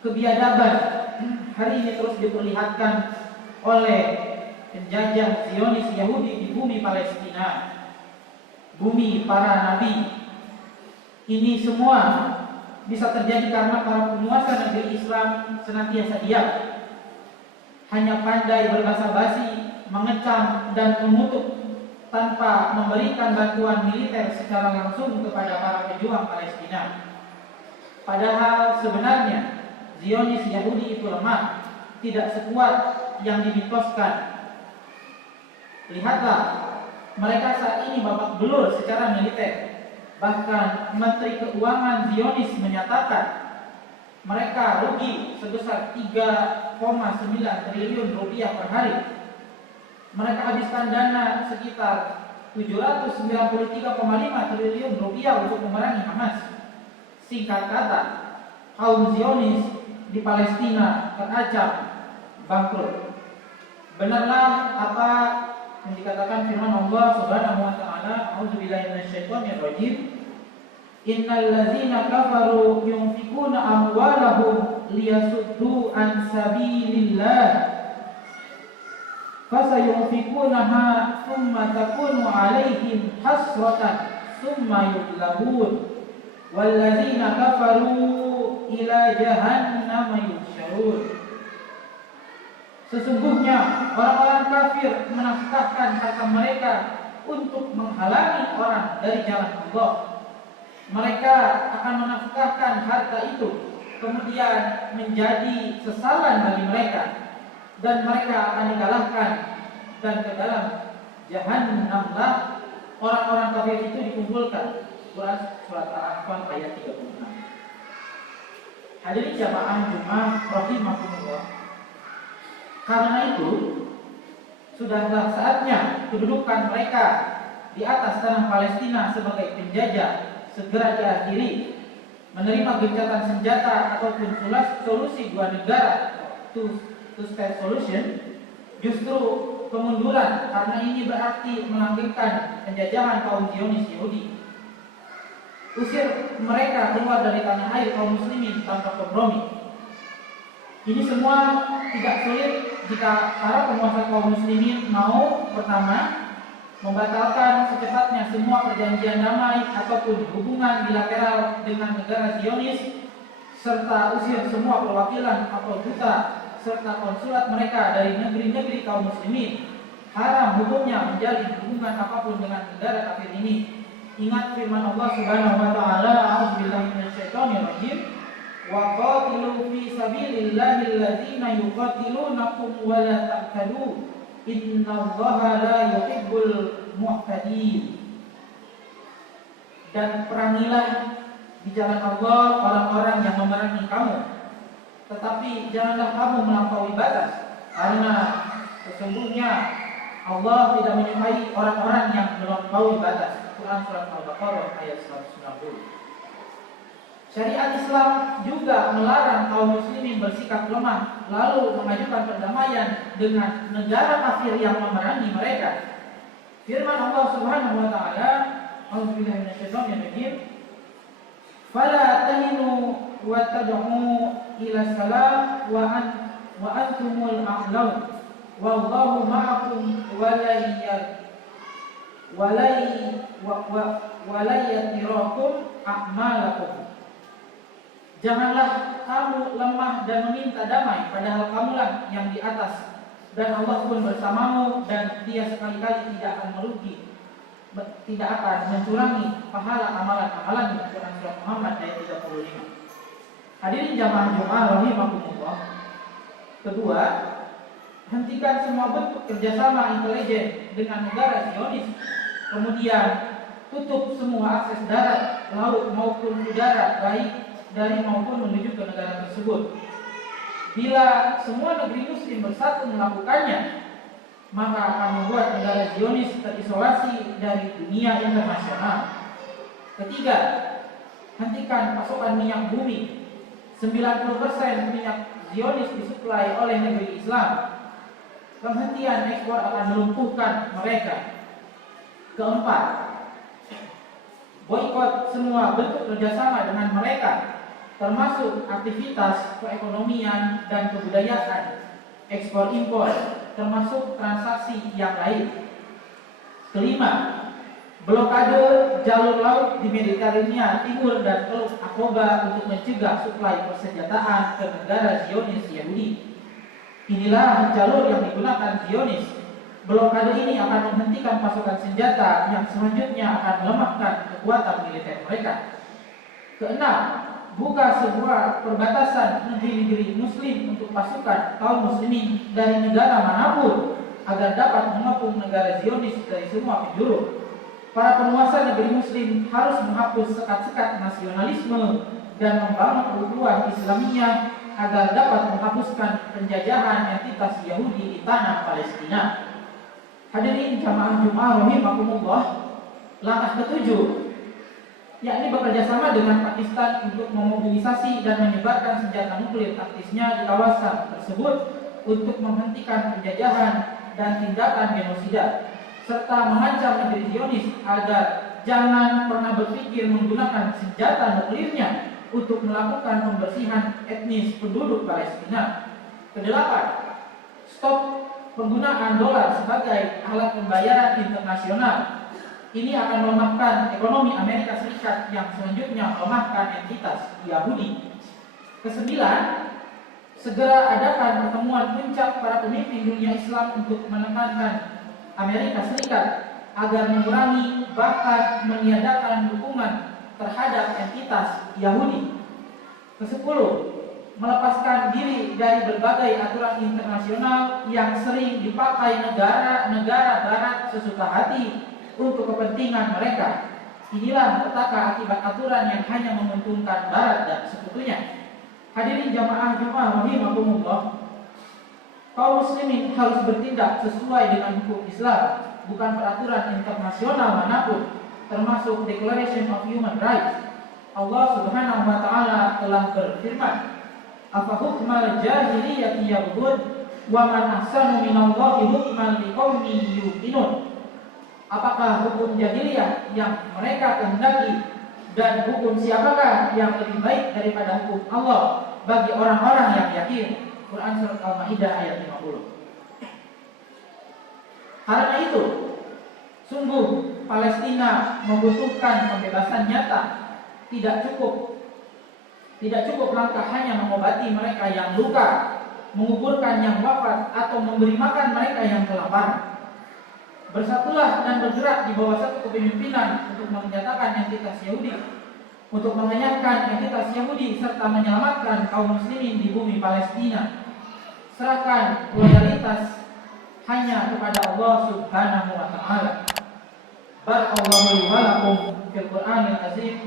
kebiadaban hari ini terus diperlihatkan oleh penjajah Zionis Yahudi di bumi Palestina, bumi para nabi. Ini semua bisa terjadi karena para penguasa negeri Islam senantiasa diam, hanya pandai berbasa-basi, mengecam dan mengutuk tanpa memberikan bantuan militer secara langsung kepada para pejuang Palestina. Padahal sebenarnya Zionis Yahudi itu lemah, tidak sekuat yang dimitoskan. Lihatlah, mereka saat ini babak belur secara militer. Bahkan Menteri Keuangan Zionis menyatakan mereka rugi sebesar 3,9 triliun rupiah per hari. Mereka habiskan dana sekitar 793,5 triliun rupiah untuk memerangi Hamas. Singkat kata, kaum Zionis di Palestina terancam bangkrut. Benarlah apa yang dikatakan firman Allah Subhanahu wa taala, a'udzubillahi minasyaitonir rajim. Innal ladzina kafaru yunfikuna amwalahum liyasuddu an sabilillah fasayunfikunaha thumma takunu alaihim hasratan thumma yughlabun walladzina kafaru ila jahannam yuhsyarun. Sesungguhnya orang-orang kafir menafkahkan harta mereka untuk menghalangi orang dari jalan Allah. Mereka akan menafkahkan harta itu kemudian menjadi sesalan bagi mereka, dan mereka akan dikalahkan, dan ke dalam jahannamlah orang-orang kafir itu dikumpulkan. Quran surat Al-Anfal ayat 36. Hadirin jamaah Jumat rahimakumullah. Karena itu sudahlah saatnya kedudukan mereka di atas tanah Palestina sebagai penjajah segera diakhiri. Menerima gencatan senjata ataupun solusi dua negara, two-state solution, justru kemunduran, karena ini berarti melanggengkan penjajahan kaum Zionis Yahudi. Usir mereka keluar dari tanah air kaum muslimin tanpa kompromi. Ini semua tidak sulit jika para penguasa kaum muslimin mau, pertama, membatalkan secepatnya semua perjanjian damai ataupun hubungan bilateral dengan negara Zionis, serta usir semua perwakilan atau duta serta konsulat mereka dari negeri-negeri kaum muslimin. Haram hukumnya menjalin hubungan apapun dengan negara kafir ini. Ingat firman Allah Subhanahu wa taala, a'udzubillahi minasyaitonir rajim, wa qatilu fi sabilillahi alladzina yuqatilunakum wa la ta'tadu innallaha la yuhibbul mu'tadin. Dan perangilah di jalan Allah orang-orang yang memerangi kamu, tetapi janganlah kamu melampaui batas, karena sesungguhnya Allah tidak menyukai orang-orang yang melampaui batas. Quran surat Al-Baqarah ayat 190. Syariat Islam juga melarang kaum muslimin bersikap lemah lalu mengajukan perdamaian dengan negara kafir yang memerangi mereka. Firman Allah Subhanahu wa taala, a'udzubillahi minasyaitonir rajim, fala tahinu wa tad'u ila salam wa antumul a'laun wallahu ma'akum walayatirakum a'malakum. Janganlah kamu lemah dan meminta damai, padahal kamulah yang di atas, dan Allah pun bersamamu, dan Dia sekali-kali tidak akan merugi, tidak akan mencurangi pahala amalan-amalanmu. Quran surat Muhammad ayat 35. Hadirin jamaah Jumat rahimakumullah. Kedua, hentikan semua bentuk kerjasama intelijen dengan negara Zionis. Kemudian tutup semua akses darat, laut maupun udara, baik dari maupun menuju ke negara tersebut. Bila semua negeri muslim bersatu melakukannya, maka akan membuat negara Zionis terisolasi dari dunia internasional. Ketiga, hentikan pasokan minyak bumi. 90% minyak Zionis disuplai oleh negeri Islam. Penghentian ekspor akan melumpuhkan mereka. Keempat, boikot semua bentuk kerjasama dengan mereka. termasuk aktivitas perekonomian dan kebudayaan, ekspor impor, termasuk transaksi yang lain. Kelima, blokade jalur laut di Mediterania Timur dan Teluk Aqaba untuk mencegah suplai persenjataan ke negara Zionis Yahudi. Inilah jalur yang digunakan Zionis. Blokade ini akan menghentikan pasokan senjata yang selanjutnya akan melemahkan kekuatan militer mereka. Keenam, buka sebuah perbatasan negeri-negeri muslim untuk pasukan kaum muslimin dari negara manapun agar dapat mengepung negara Zionis dari semua penjuru. Para penguasa negeri muslim harus menghapus sekat-sekat nasionalisme dan membangun ukhuwah Islamiyah agar dapat menghapuskan penjajahan entitas Yahudi di tanah Palestina. Hadirin jamaah Jumat rahimakumullah, langkah ketujuh yakni bekerja sama dengan Pakistan untuk memobilisasi dan menyebarkan senjata nuklir taktisnya di kawasan tersebut untuk menghentikan penjajahan dan tindakan genosida, serta mengancam negeri Zionis agar jangan pernah berpikir menggunakan senjata nuklirnya untuk melakukan pembersihan etnis penduduk Palestina. Kedelapan, stop penggunaan dolar sebagai alat pembayaran internasional. Ini akan melemahkan ekonomi Amerika Serikat yang selanjutnya melemahkan entitas Yahudi. Kesembilan, segera adakan pertemuan puncak para pemimpin dunia Islam untuk menekankan Amerika Serikat agar mengurangi bahkan meniadakan dukungan terhadap entitas Yahudi. Kesepuluh, melepaskan diri dari berbagai aturan internasional yang sering dipakai negara-negara barat sesuka hati untuk kepentingan mereka. Inilah petaka akibat aturan yang hanya menguntungkan barat dan sekutunya. Hadirin jamaah Jumat rahimakumullah, kaum muslimin harus bertindak sesuai dengan hukum Islam, bukan peraturan internasional manapun, termasuk Declaration of Human Rights. Allah Subhanahu wa taala telah berfirman, "Afa hukmal jahiliyyati yabghun wa man ahsanu minallahi hukman liqaumin yuqinun." Apakah hukum jahiliyah yang mereka kehendaki, dan hukum siapakah yang lebih baik daripada hukum Allah bagi orang-orang yang yakin? Quran surat Al-Maidah ayat 50. Karena itu, sungguh Palestina membutuhkan pembebasan nyata. Tidak cukup langkah hanya mengobati mereka yang luka, menguburkan yang wafat, atau memberi makan mereka yang kelaparan. Bersatulah dan bergerak di bawah satu kepemimpinan untuk menyatakan entitas Yahudi, untuk mengenyahkan entitas Yahudi serta menyelamatkan kaum muslimin di bumi Palestina. Serahkan loyalitas hanya kepada Allah Subhanahu wa taala. Barakallahu li wa lakum fil Qur'anil azim.